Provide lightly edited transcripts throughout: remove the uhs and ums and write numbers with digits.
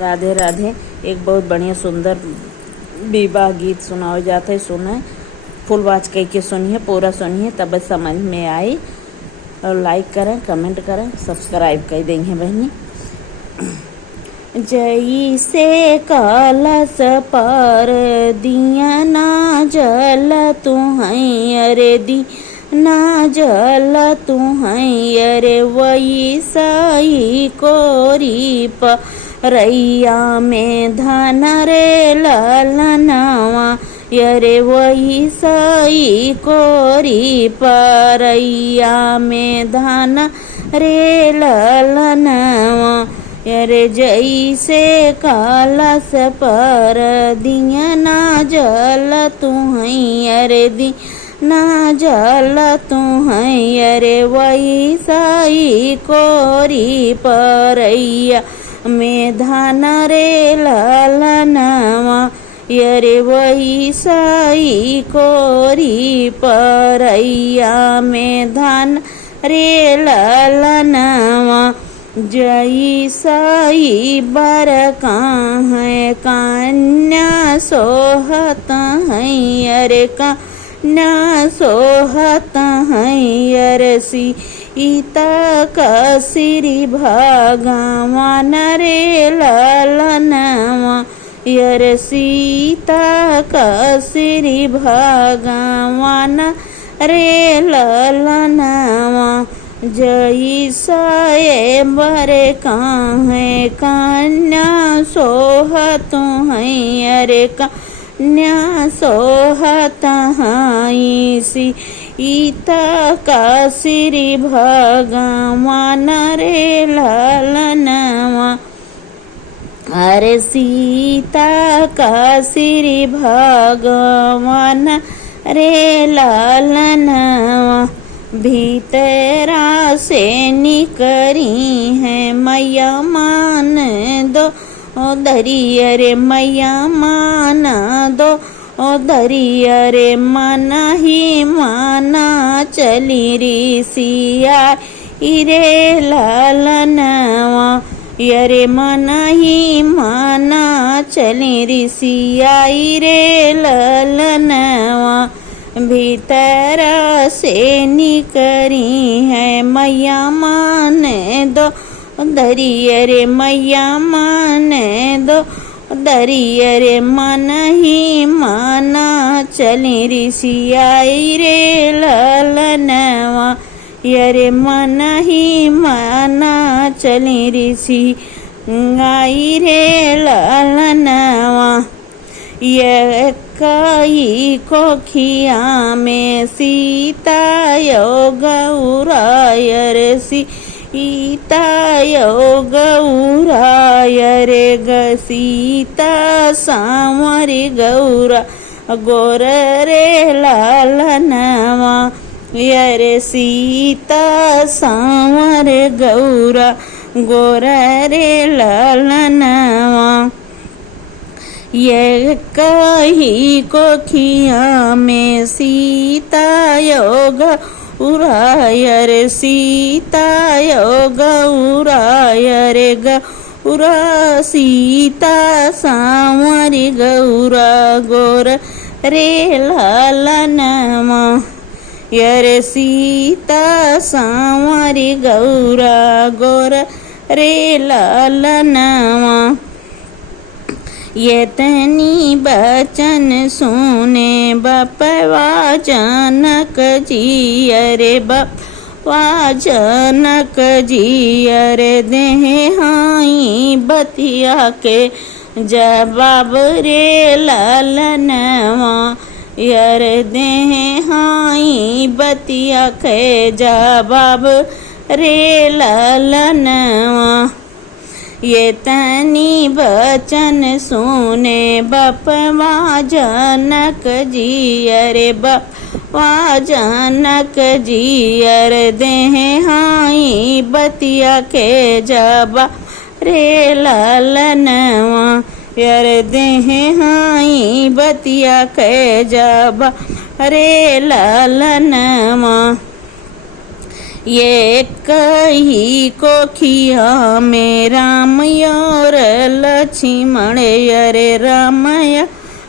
राधे राधे। एक बहुत बढ़िया सुंदर विवाह गीत सुनाओ जाता है, सुने फुल वाच कह के सुनिए, पूरा सुनिए तब समझ में आई। और लाइक करें, कमेंट करें, सब्सक्राइब कर देंगे बहनी। जई से कलश पर दिया ना जल तुहई, अरे दी ना जल तुहई, अरे वही सही कोरी रैया में धन रे ललनवा, यरे वही सही कोरी परैया में धन रे ललनवा, यरे जैसे कलश पर दिया ना जल तुहई, अरे दी ना जल तुहई, अरे वही सही कोरी परैया में धन रे ललनवा, यरे वही सही कोरी परैया में धन रे ललनवा, जई सही बर है कन्या सोहत है, अरे कन्या सोहत है, अरे सीता का श्री भगवान रे ललनवा, यर सीता का श्री भगवान रे ललनवा, जई साये बरे काहे कन्या सोहत है, अरे कन्या सोहत है, सीता का श्री भगवान रे ललनवा, अरे सीता का श्री भगवान रे ललनवा, भीतरा से निकरी है मैया मान दो दरी, अरे मैया मान दो दरी, अरे माना ही माना चली री सिया रे ललनवा, यरे माना ही माना चली री सिया रे ललनवा, भीतर से निकरी है मैया मान दो दरी, अरे मैया मान दो दरी, अरे मन ही माना चली री सिया रे ललनवा, यरे मन ही माना चली री सिया रे ललनवा, ये कई कोखिया में सीता योग उराय, रे सीता योग उराय, रे ग सीता सांवर गौरा गोर रे ललनवा, यरे सीता सांवर गौरा गोर रे ललनवा, ये कही कोखिया में सीता योग उराय, रे सीता योग उराय, रे गौरा सीता सांवरी गौरा गोर रे ललनवा, यरे सीता सांवरी गौरा गोर रे ललनवा, ये तनी बचन सुने बपवा जनक जी, अरे बपवा जनक जी, अरे देह हाई बतिया के जवाब रे ललनवा, यर देह हाई बतिया के जवाब रे ललनवा, ये तनी बचन सुने बपवा जनक जी, अरे बपवा जनक जी, अरे देह हाई बतिया के जबा रे ललनवा, अरे देह हाई बतिया के जबा रे ललनवा, ये कही कोखिया में राम और लक्ष्मण अरे रामया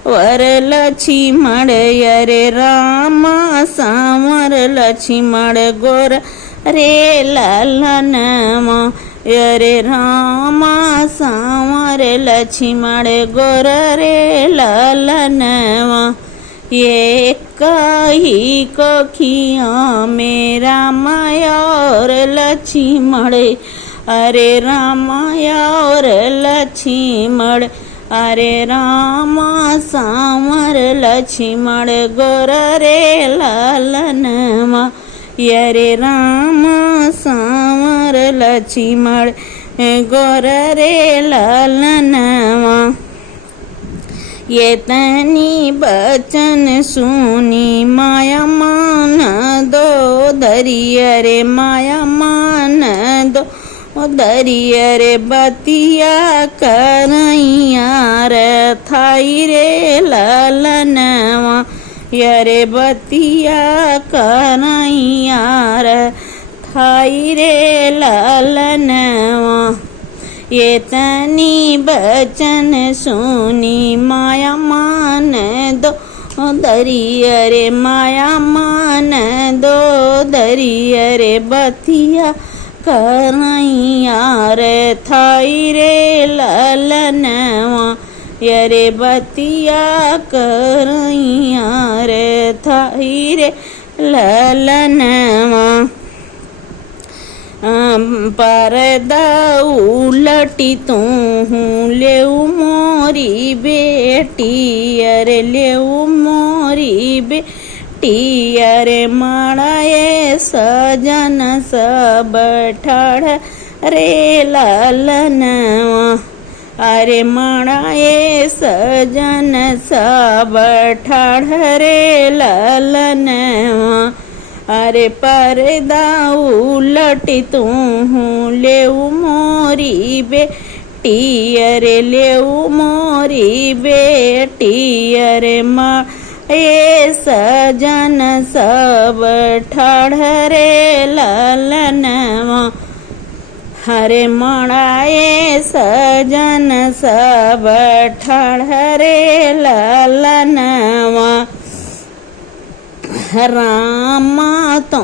वर लक्ष्मण अरे राम सावर लक्ष्मण गोर रे ललनवा अरे राम सावर लक्ष्मण गोर रे ललनवा ये कही कोखिया में राम और लक्ष्मण अरे राम और लक्ष्मण अरे राम सावर लक्ष्मण गोर रे ललनवा अरे राम सावर लक्ष्मण गोर रे ललनवा ये तनी बचन सुनी माया मान दो दरिया रे माया मान दो दरिया रे बतिया करैया रे थाई रे ललनवा यरे बतिया करैया रे थाई रे ललनवा ये तनी बचन सुनी माया मान दो दरिया रे माया मान दो दरिया रे बतिया करैया रे थाई रे ललनवा यरे बतिया करैया रे थाई रे ललनवा परदा उलटी तू लेऊ मोरी बेटी अरे लेऊ मोरी बेटी अरे माड़ाए सजन सब ठाड़ रे ललनवा अरे माड़ाए सजन सब ठाड़ रे ललनवा अरे परदा उलटी तू लेऊ मोरी बेटी अरे लेऊ मोरी बेटी अरे माँ ये सजन सब ठाड़ रे ललनवा हरे मड़ाए सजन सब ठाड़ रे ललनवा रामा तो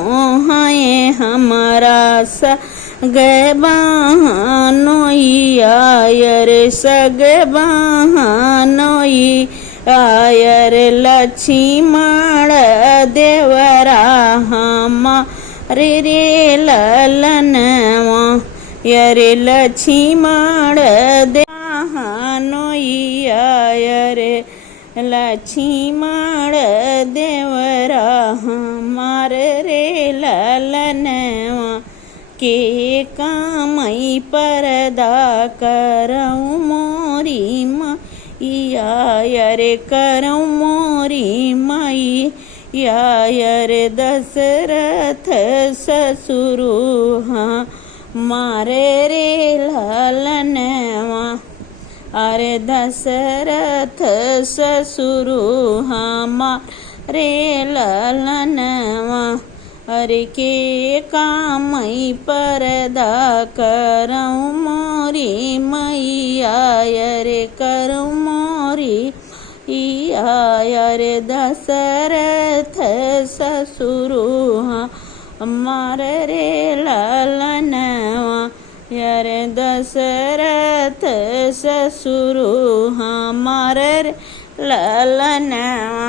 है हमारा सग बहनोई आयर सग बहनोई आयर लक्ष्मण देवरा हमारे रे ललनवा यरे लक्ष्मण देवनोई आयर लक्ष्मण देवरा हमार रे ललनवा के कामई परदा करऊँ मोरी मैया रे करऊँ मोरी मैया रे दशरथ ससुरु हमारे रे ललनवा अरे दशरथ ससुरु हमारे ललनवा अरे के कामई परदा करऊँ मोरी मैया रे करऊँ मोरी मैया रे दशरथ ससुरु हमारे रे ललनवा यारे दशरथ ससुरु हमारे ललनवा।